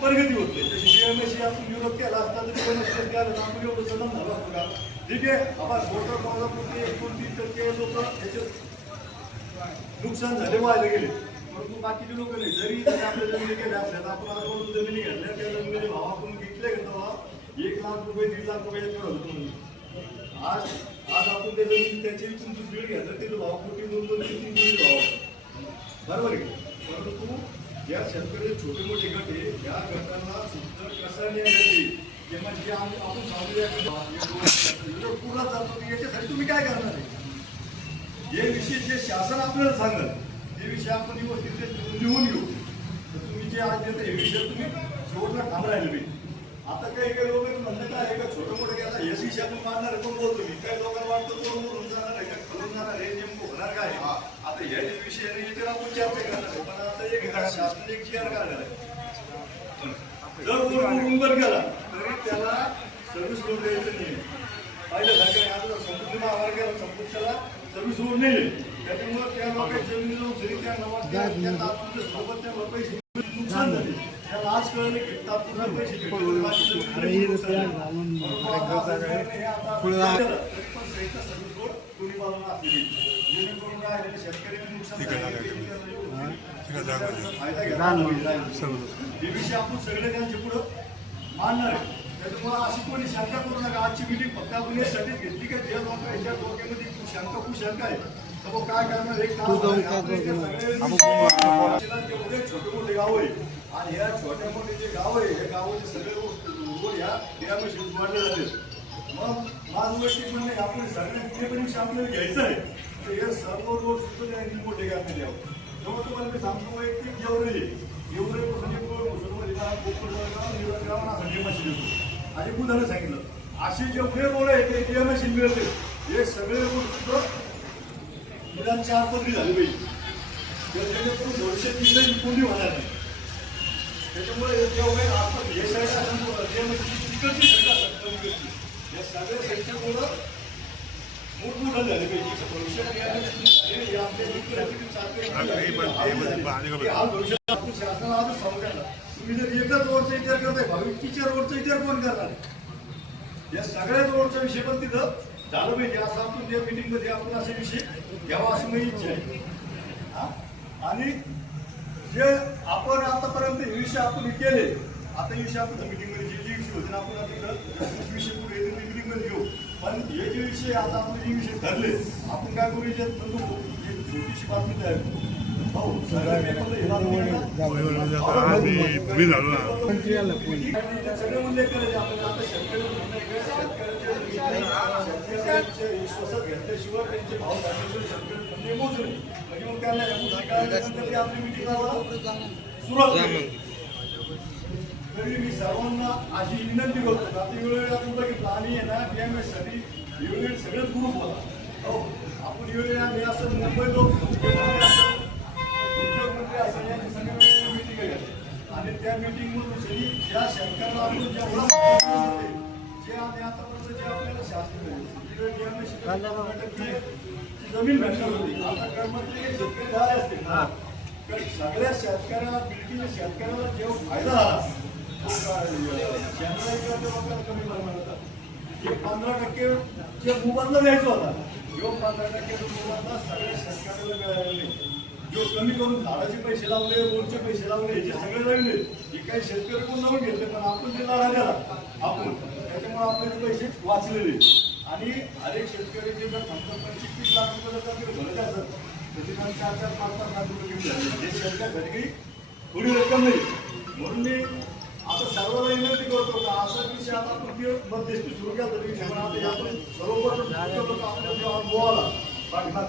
प्रगती होत नाही. तशी बीएमएससी आपण विरोध केला असता तर बीएमएससी केलं तर आपण एवढं सदन झालं असतं का? ठीक आहे, आपण मोटर कोल्हापूरचे 29% लोक याचे नुकसान झाले, व्हायला गेले, परंतु बाकीचे लोक नाही. जरी आपल्या जमिनी गेल्या असल्या तर आपण आजूबाजू जमिनी घेतल्या, त्या जमिनीचे भाव आपण विकले का तेव्हा 1 लाख रुपये 1.5 लाख रुपये होतं म्हणून. आज आपण त्या जमिनी त्याची दुसरी घेतलं त्याचा भाव कोटी 2-3 कोटी भाव, बरोबर आहे. परंतु या शेतकरी छोटे मोठे गट आहे, या गटांना सुद्धा कसा न्याय देते जे म्हणजे आपण सांगूया पूर्ण चालतो की याच्यासाठी तुम्ही काय करणार आहे. हे विषय जे शासन आपल्याला सांगेल ते विषय आपण लिहून घेऊ. तर तुम्ही जे आज देता हे विषय तुम्ही शेवटला ठाम राहिले पाहिजे. आता काही लोक म्हणणं काय आहे का छोटं मोठं घ्यायला यश विषय आपण मारणार आहे, पण बोलतो मी काही लोकांना वाटतं तो मोडून जाणार आहे का खरून जाणार आहे, नेमकं होणार काय. आता या विषय याच्यावर आपण चर्चा करणार आहे, पण आता एक शासन एक जी आर काढणार आहे. जर मुंबर गेला तरी त्याला सर्व्हिस रोड द्यायचं नाही. पाहिल्यासारखं आता संपूर्ण महामार्ग गेला, संपूर्ण त्याला सर्व्हिस रोड नाही. त्याच्यामुळे त्या लोकांच्या जमिनीला जरी त्या तात्पुरते सोबत त्या पैसे नुकसान झाले, त्याला आज कळले की तात्पुरते पैसे विषय आपण सगळे त्यांच्या पुढं मानणार आहे. त्याच्यामुळे अशी कोणी शंका करू नका. आजची मिटिंग फक्त आपण यासाठीच घेतली की जे लोक याच्या डोक्यामध्ये शंका कुशंका आहे तर काय करणार. एक जेवढे छोटे मोठे गाव आहे आणि ह्या छोट्या मोठे जे गाव आहे, हे गावाचे सगळे रोड ह्या मशीन वाढले जाते. मग माझं वैयक्तिक म्हणणे आपण सगळे जे विषय आपल्याला घ्यायचं आहे तर हे सर्व रोड सुद्धा त्यांनी मोठे घ्यायला द्यावं. जेव्हा तुम्हाला मी सांगतो वैयक्तिक जेवढे आणि उदाहरण सांगितलं असे जेवढे रोड आहे ते बीएमएससी मिळते. हे सगळे रोड सुद्धा निदान 4 पदरी झाले पाहिजे, थोडेसे तिथे कोणी होणार नाही. त्याच्यामुळे जेवढे आपण हे साईड तिकडची सगळं या सगळ्या साईडच्या मुलं मोठमोठं झाले पाहिजे. आपण शासनाला आजच सांगू द्या. तुम्ही जर एकच रोडचा विचार करताय, भाविकीच्या रोडचा विचार कोण करणार. या सगळ्या रोडचा विषय पण तिथं झालं पाहिजे. असं आपण त्या मिटिंग मध्ये आपण असे विषय घ्यावा अशी माझी इच्छा आहे. आणि जे आपण आतापर्यंत हे विषय आपण केले, आता विषय आपण मिटिंग मध्ये जे विषय होते आपण आता विषय पुढे मिटिंग मध्ये घेऊ. पण हे जे विषय आता आपण जे विषय ठरले आपण काय करू छोटीशी बातमी तयार करू. सगळे उल्लेख करायचे आपण आता शेतकऱ्यांचे विश्वासात घेतल्याशिवाय त्यांचे भाव शेतकरी मोजू नये. म्हणजे मग त्यांना आपली मिटिंगला सुरुवात केली. तरी मी सर्वांना अशी विनंती करतो. आता वेळेला आपण बघितलं आणि ना बीएमएस साठी युनिट सगळेच ग्रुप होता. हो आपण वेळेला मी असं मुंबई लोक उद्योगमंत्री असं यांची सगळ्या मिटिंग घेतली आणि त्या मिटिंगमधून ज्या शेतकऱ्याला आपण जे आम्ही आतापर्यंत जे आपल्याला शास्त्र जमीन भेटणार होती. आता कर्मचारी शेतकरी झाले असतील तर सगळ्या शेतकऱ्याला बिल्डिंग शेतकऱ्याला जेव्हा फायदा झाला कमी प्रमाणात जे 15% जे मोबदला द्यायचा होता जो 15% मोबदला सगळ्या शेतकऱ्याला मिळालेला नाही. जो कमी करून झाडाचे पैसे लावले, रोडचे पैसे लावले, हे सगळे लावले जे काही शेतकरी कोण लावून घेतले, पण आपण ते लढा द्याला आपण त्याच्यामुळे आपले पैसे वाचलेले. आणि अनेक शेतकरी जे 25-30 लाख रुपये भरत असत त्याचे 4-5 लाख रुपये झाले. हे शेतकऱ्यासाठी काही थोडी रक्कम नाही. म्हणून मी आता सर्वांना विनंती करतो का असा विषय आता आपण मध्यस्थी सुरू केला तरी आता आपण सर्वप्रथम आपल्या अनुभवाला पाठिंबा